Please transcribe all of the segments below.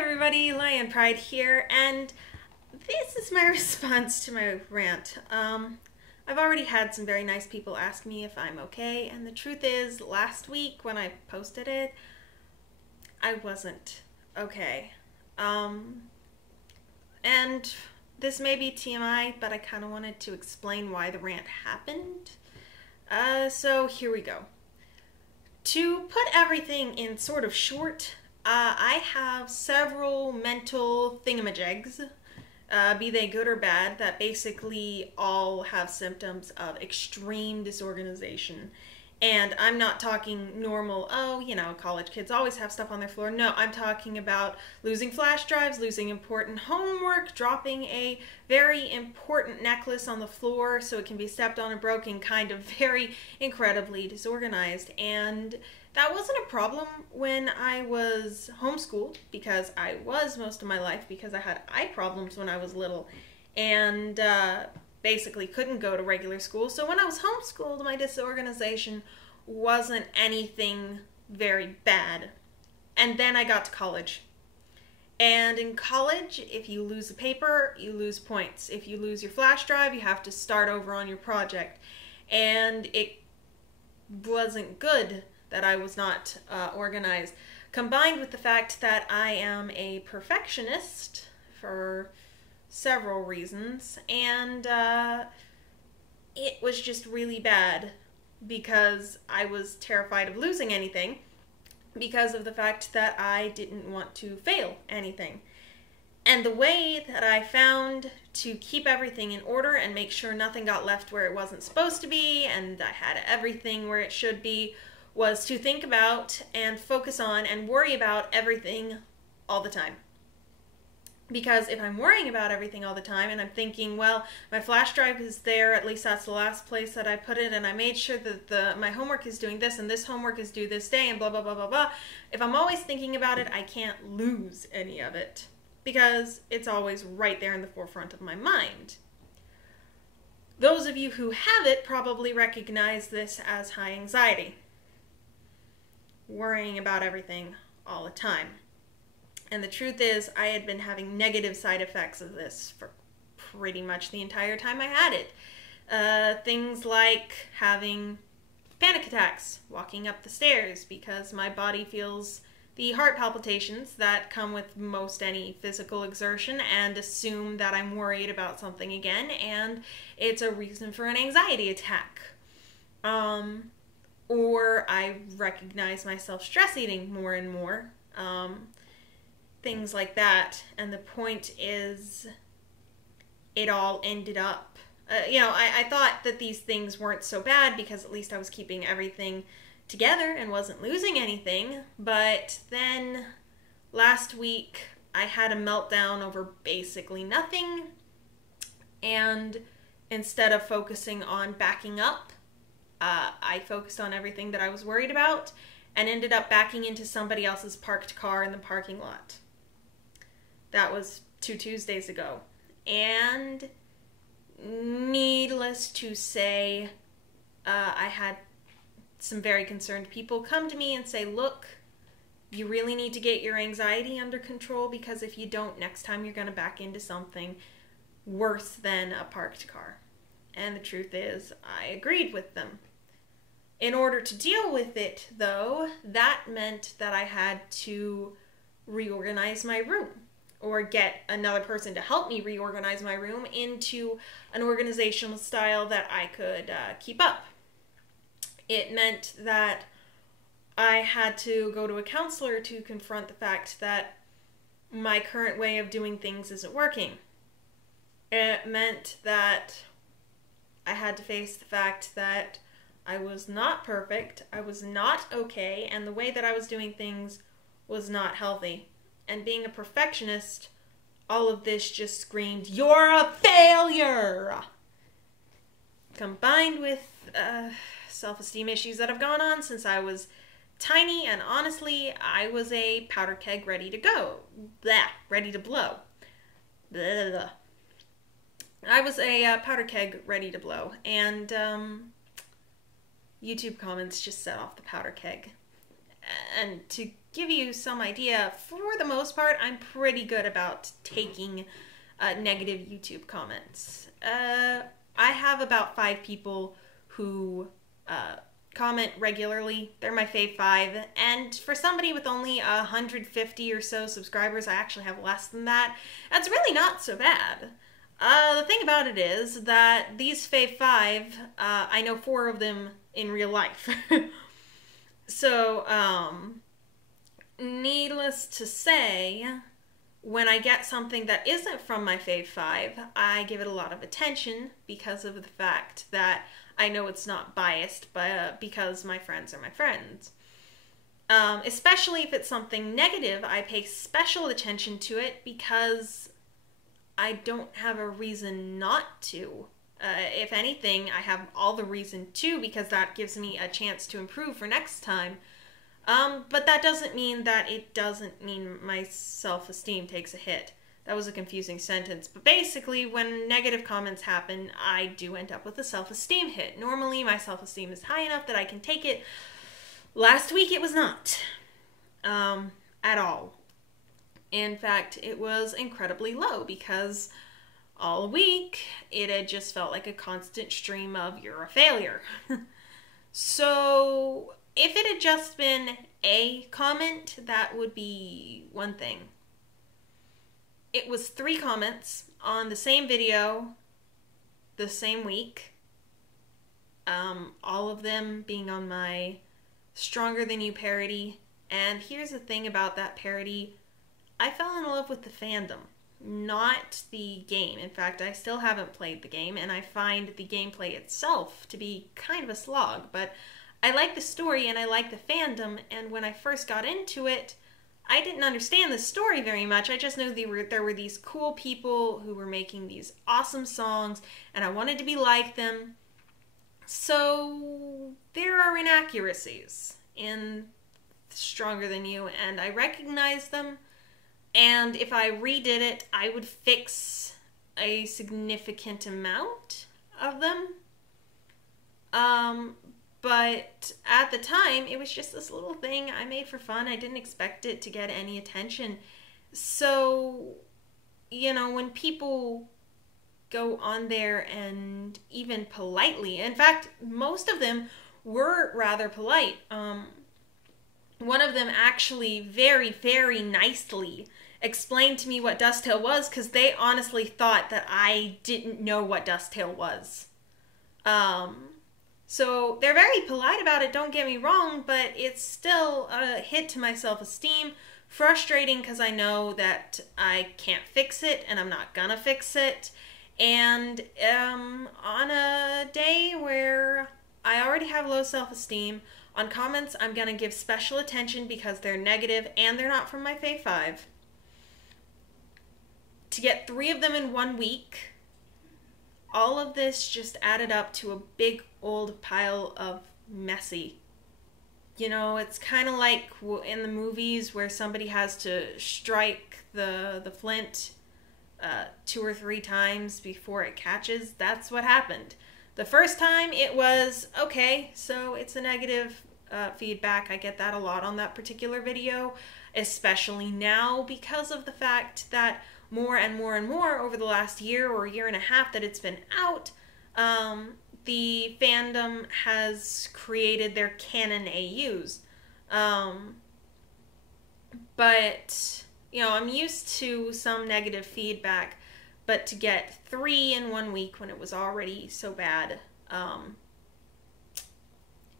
everybody, Lion Pride here, and this is my response to my rant. I've already had some very nice people ask me if I'm okay, and the truth is, last week when I posted it, I wasn't okay. And this may be TMI, but I kind of wanted to explain why the rant happened. So here we go. To put everything in sort of short, I have several mental thingamajigs, be they good or bad, that basically all have symptoms of extreme disorganization. And I'm not talking normal, college kids always have stuff on their floor. No, I'm talking about losing flash drives, losing important homework, dropping a very important necklace on the floor so it can be stepped on and broken, kind of very incredibly disorganized. And that wasn't a problem when I was homeschooled, because I was most of my life, because I had eye problems when I was little. And, basically couldn't go to regular school. So when I was homeschooled, my disorganization wasn't anything very bad. And then I got to college. And in college, if you lose a paper, you lose points. If you lose your flash drive, you have to start over on your project. And it wasn't good that I was not organized. Combined with the fact that I am a perfectionist for several reasons, and it was just really bad because I was terrified of losing anything because of the fact that I didn't want to fail anything. And the way that I found to keep everything in order and make sure nothing got left where it wasn't supposed to be and I had everything where it should be was to think about and focus on and worry about everything all the time. Because if I'm worrying about everything all the time and I'm thinking, well, my flash drive is there, at least that's the last place that I put it, and I made sure that my homework is doing this and this homework is due this day and blah, blah, blah, blah, blah. If I'm always thinking about it, I can't lose any of it because it's always right there in the forefront of my mind. Those of you who have it probably recognize this as high anxiety. Worrying about everything all the time. And the truth is, I had been having negative side effects of this for pretty much the entire time I had it. Things like having panic attacks, walking up the stairs because my body feels the heart palpitations that come with most any physical exertion and assume that I'm worried about something again, and it's a reason for an anxiety attack. Or I recognize myself stress eating more and more. Things like that. And the point is, it all ended up, I thought that these things weren't so bad because at least I was keeping everything together and wasn't losing anything. But then last week I had a meltdown over basically nothing. And instead of focusing on backing up, I focused on everything that I was worried about and ended up backing into somebody else's parked car in the parking lot. That was 2 Tuesdays ago. And needless to say, I had some very concerned people come to me and say, look, you really need to get your anxiety under control because if you don't, next time you're going to back into something worse than a parked car. And the truth is, I agreed with them. In order to deal with it, though, that meant that I had to reorganize my room, or get another person to help me reorganize my room into an organizational style that I could keep up. It meant that I had to go to a counselor to confront the fact that my current way of doing things isn't working. It meant that I had to face the fact that I was not perfect, I was not okay, and the way that I was doing things was not healthy. And being a perfectionist, all of this just screamed, "You're a failure!" Combined with self-esteem issues that have gone on since I was tiny, and honestly, I was a powder keg ready to go. Blah, ready to blow. Blah, blah. I was a powder keg ready to blow, and YouTube comments just set off the powder keg. And to give you some idea, for the most part, I'm pretty good about taking negative YouTube comments. I have about 5 people who comment regularly. They're my fave 5. And for somebody with only 150 or so subscribers, I actually have less than that. That's really not so bad. The thing about it is that these fave 5, I know 4 of them in real life. So, needless to say, when I get something that isn't from my fave 5, I give it a lot of attention because of the fact that I know it's not biased, but because my friends are my friends. Especially if it's something negative, I pay special attention to it because I don't have a reason not to. If anything, I have all the reason to, because that gives me a chance to improve for next time. But that doesn't mean that it doesn't mean my self-esteem takes a hit. That was a confusing sentence. But basically, when negative comments happen, I do end up with a self-esteem hit. Normally, my self-esteem is high enough that I can take it. Last week, it was not. At all. In fact, it was incredibly low because all week, it had just felt like a constant stream of "you're a failure." So, if it had just been a comment, that would be one thing. It was 3 comments on the same video, the same week. All of them being on my Stronger Than You parody. And here's the thing about that parody. I fell in love with the fandom, not the game. In fact, I still haven't played the game, and I find the gameplay itself to be kind of a slog, but I like the story and I like the fandom, and when I first got into it, I didn't understand the story very much. I just knew there were these cool people who were making these awesome songs, and I wanted to be like them. So there are inaccuracies in Stronger Than You, and I recognize them, and if I redid it, I would fix a significant amount of them. But at the time, it was just this little thing I made for fun. I didn't expect it to get any attention. So, you know, when people go on there and even politely, in fact, most of them were rather polite. One of them actually very, very nicely explained to me what Dusttail was, because they honestly thought that I didn't know what Dusttail was. So they're very polite about it, don't get me wrong, but it's still a hit to my self-esteem. Frustrating because I know that I can't fix it and I'm not gonna fix it. And on a day where I already have low self-esteem, on comments I'm gonna give special attention because they're negative and they're not from my fave 5. To get 3 of them in 1 week, all of this just added up to a big old pile of messy. You know, it's kind of like in the movies where somebody has to strike the flint 2 or 3 times before it catches. That's what happened. The first time it was, okay, so it's a negative feedback. I get that a lot on that particular video, especially now because of the fact that more and more and more over the last year or year and a half that it's been out, the fandom has created their canon AUs. But, you know, I'm used to some negative feedback, but to get 3 in 1 week when it was already so bad,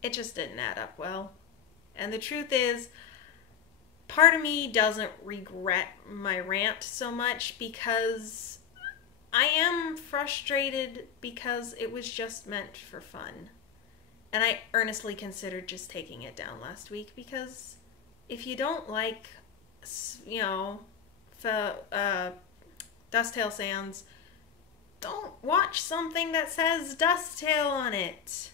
it just didn't add up well. And the truth is, part of me doesn't regret my rant so much because I am frustrated because it was just meant for fun. And I earnestly considered just taking it down last week because if you don't like, you know, Dusttail Sans, don't watch something that says Dusttail on it.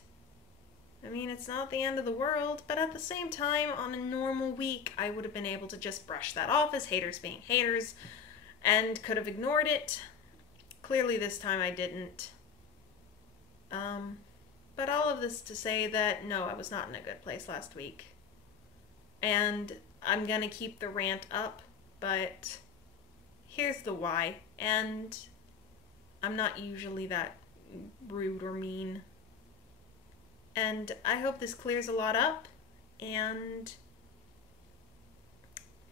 I mean, it's not the end of the world, but at the same time, on a normal week, I would have been able to just brush that off as haters being haters and could have ignored it. Clearly this time I didn't. But all of this to say that, no, I was not in a good place last week. and I'm gonna keep the rant up, but here's the why. And I'm not usually that rude or mean. And I hope this clears a lot up, and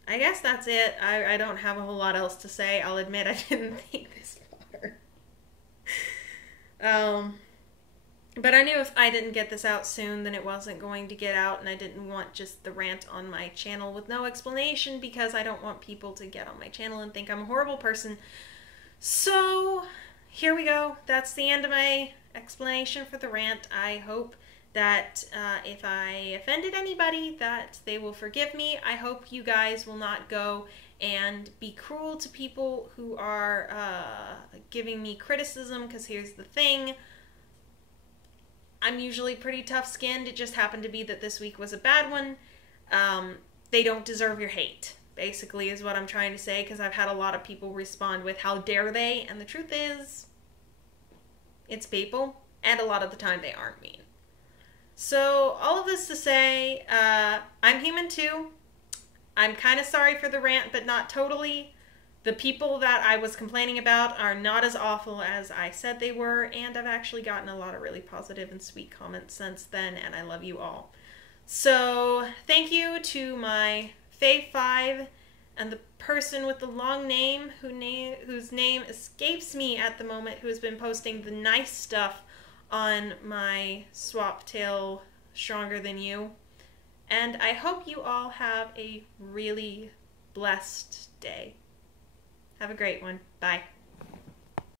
I guess that's it. I don't have a whole lot else to say. I'll admit I didn't think this far. But I knew if I didn't get this out soon, then it wasn't going to get out, and I didn't want just the rant on my channel with no explanation, because I don't want people to get on my channel and think I'm a horrible person. So, here we go. That's the end of my explanation for the rant. I hope that if I offended anybody, that they will forgive me. I hope you guys will not go and be cruel to people who are giving me criticism, because here's the thing. I'm usually pretty tough-skinned. It just happened to be that this week was a bad one. They don't deserve your hate, basically, is what I'm trying to say, because I've had a lot of people respond with, how dare they? And the truth is, it's people, and a lot of the time they aren't mean. So, all of this to say, I'm human too. I'm kind of sorry for the rant, but not totally. The people that I was complaining about are not as awful as I said they were, and I've actually gotten a lot of really positive and sweet comments since then, and I love you all. So, thank you to my Fave 5 and the person with the long name whose name escapes me at the moment, who has been posting the nice stuff on my Swaptail Stronger Than You. And I hope you all have a really blessed day. Have a great one. Bye.